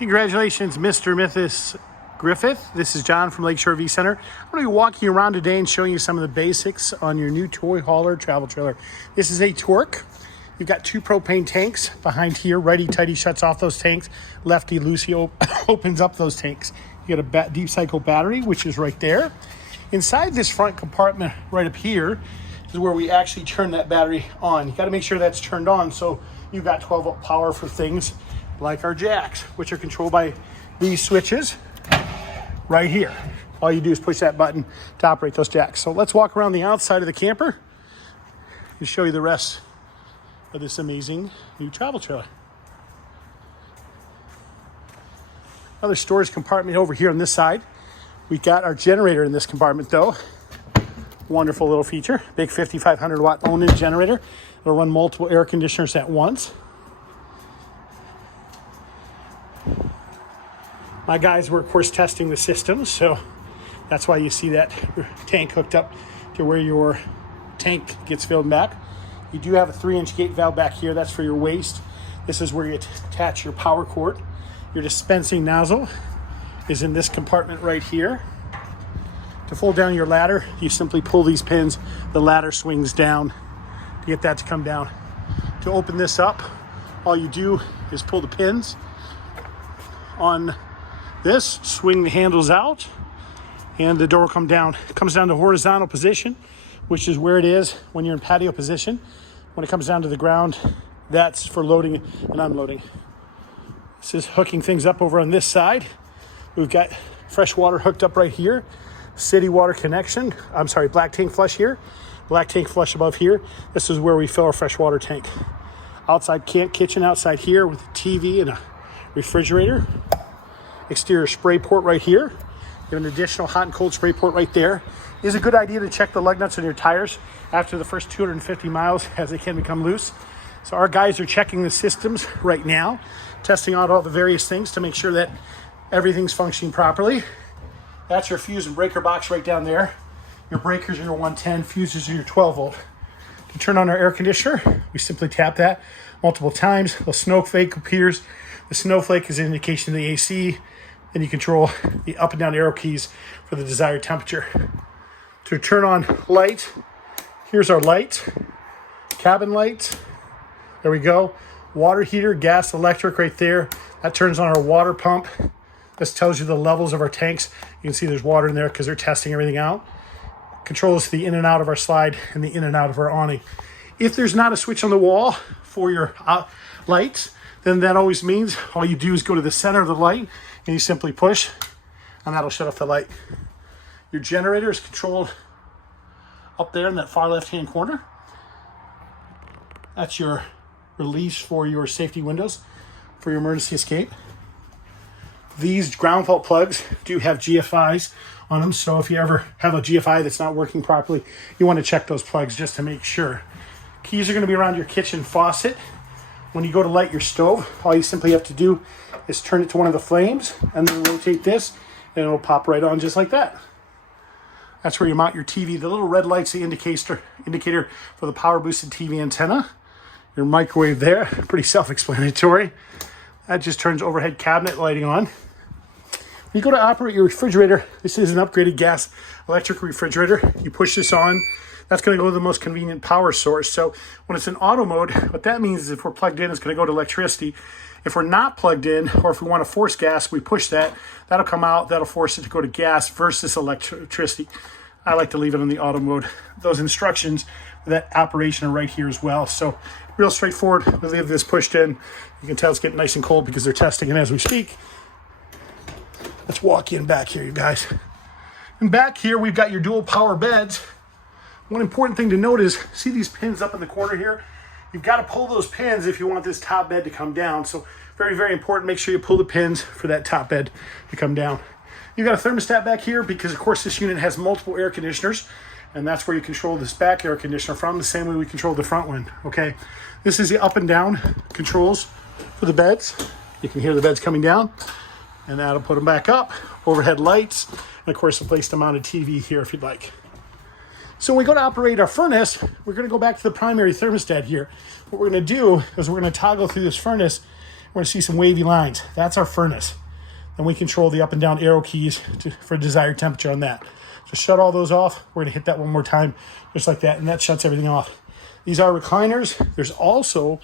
Congratulations, Mr. Mrs. Griffith. This is John from Lakeshore V Center. I'm going to be walking you around today and showing you some of the basics on your new toy hauler travel trailer. This is a Torque. You've got two propane tanks behind here. Righty-tighty shuts off those tanks. Lefty-loosey opens up those tanks. You got a deep cycle battery, which is right there. Inside this front compartment right up here is where we actually turn that battery on. You got to make sure that's turned on so you've got 12-volt power for things like our jacks, which are controlled by these switches right here. All you do is push that button to operate those jacks. So let's walk around the outside of the camper and show you the rest of this amazing new travel trailer. Another storage compartment over here on this side. We've got our generator in this compartment though. Wonderful little feature. Big 5,500 watt own-in generator. It'll run multiple air conditioners at once. My guys were, of course, testing the system, so that's why you see that tank hooked up to where your tank gets filled back. You do have a 3-inch gate valve back here. That's for your waste. This is where you attach your power cord. Your dispensing nozzle is in this compartment right here. To fold down your ladder, you simply pull these pins. The ladder swings down to get that to come down. To open this up, all you do is pull the pins on this, swing the handles out, and the door will come down. It comes down to horizontal position, which is where it is when you're in patio position. When it comes down to the ground, that's for loading and unloading. This is hooking things up over on this side. We've got fresh water hooked up right here. City water connection. I'm sorry, black tank flush here. Black tank flush above here. This is where we fill our fresh water tank. Outside kitchen outside here with a TV and a refrigerator. Exterior spray port right here. You have an additional hot and cold spray port right there. It is a good idea to check the lug nuts on your tires after the first 250 miles as they can become loose. So our guys are checking the systems right now, testing out all the various things to make sure that everything's functioning properly. That's your fuse and breaker box right down there. Your breakers are your 110, fuses are your 12 volt. To turn on our air conditioner, we simply tap that multiple times. A snowflake appears. The snowflake is an indication of the AC. Then you control the up and down arrow keys for the desired temperature. To turn on light, here's our light, cabin light. There we go. Water heater, gas, electric right there. That turns on our water pump. This tells you the levels of our tanks. You can see there's water in there because they're testing everything out. Controls the in and out of our slide and the in and out of our awning. If there's not a switch on the wall for your lights, then that always means all you do is go to the center of the light and you simply push and that'll shut off the light. Your generator is controlled up there in that far left-hand corner. That's your release for your safety windows for your emergency escape. These ground fault plugs do have GFIs on them, so if you ever have a GFI that's not working properly, you want to check those plugs just to make sure. Keys are going to be around your kitchen faucet. When you go to light your stove, all you simply have to do is turn it to one of the flames and then rotate this and it'll pop right on just like that. That's where you mount your TV. The little red light's the indicator for the power boosted TV antenna. Your microwave there, pretty self-explanatory. That just turns overhead cabinet lighting on. When you go to operate your refrigerator, this is an upgraded gas electric refrigerator. You push this on, that's going to go to the most convenient power source. So when it's in auto mode, what that means is if we're plugged in, it's going to go to electricity. If we're not plugged in, or if we want to force gas, we push that. That'll come out, that'll force it to go to gas versus electricity. I like to leave it on the auto mode. Those instructions for that operation are right here as well. So real straightforward. We leave this pushed in. You can tell it's getting nice and cold because they're testing it as we speak. Let's walk in back here, you guys. And back here, we've got your dual power beds. One important thing to note is, see these pins up in the corner here? You've got to pull those pins if you want this top bed to come down. So very, very important. Make sure you pull the pins for that top bed to come down. You've got a thermostat back here because, of course, this unit has multiple air conditioners. And that's where you control this back air conditioner from, the same way we control the front one, okay? This is the up and down controls for the beds. You can hear the beds coming down. And that'll put them back up. Overhead lights. And, of course, a place to mount a TV here if you'd like. So when we go to operate our furnace, we're going to go back to the primary thermostat here. What we're going to do is we're going to toggle through this furnace We're going to see some wavy lines. That's our furnace. And we control the up and down arrow keys for desired temperature on that. So shut all those off. We're going to hit that one more time, just like that, and that shuts everything off. These are recliners. There's also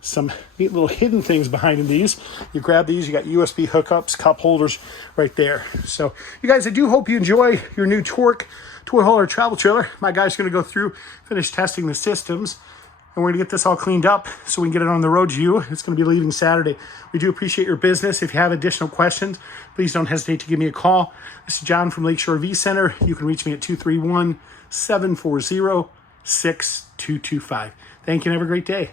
some neat little hidden things behind these. You grab these, you got USB hookups, cup holders right there. So you guys, I do hope you enjoy your new Torque toy hauler travel trailer. My guy's going to go through, finish testing the systems, and we're going to get this all cleaned up so we can get it on the road to you. It's going to be leaving Saturday. We do appreciate your business. If you have additional questions, please don't hesitate to give me a call. This is John from Lakeshore V Center. You can reach me at 231-740-6225. Thank you and have a great day.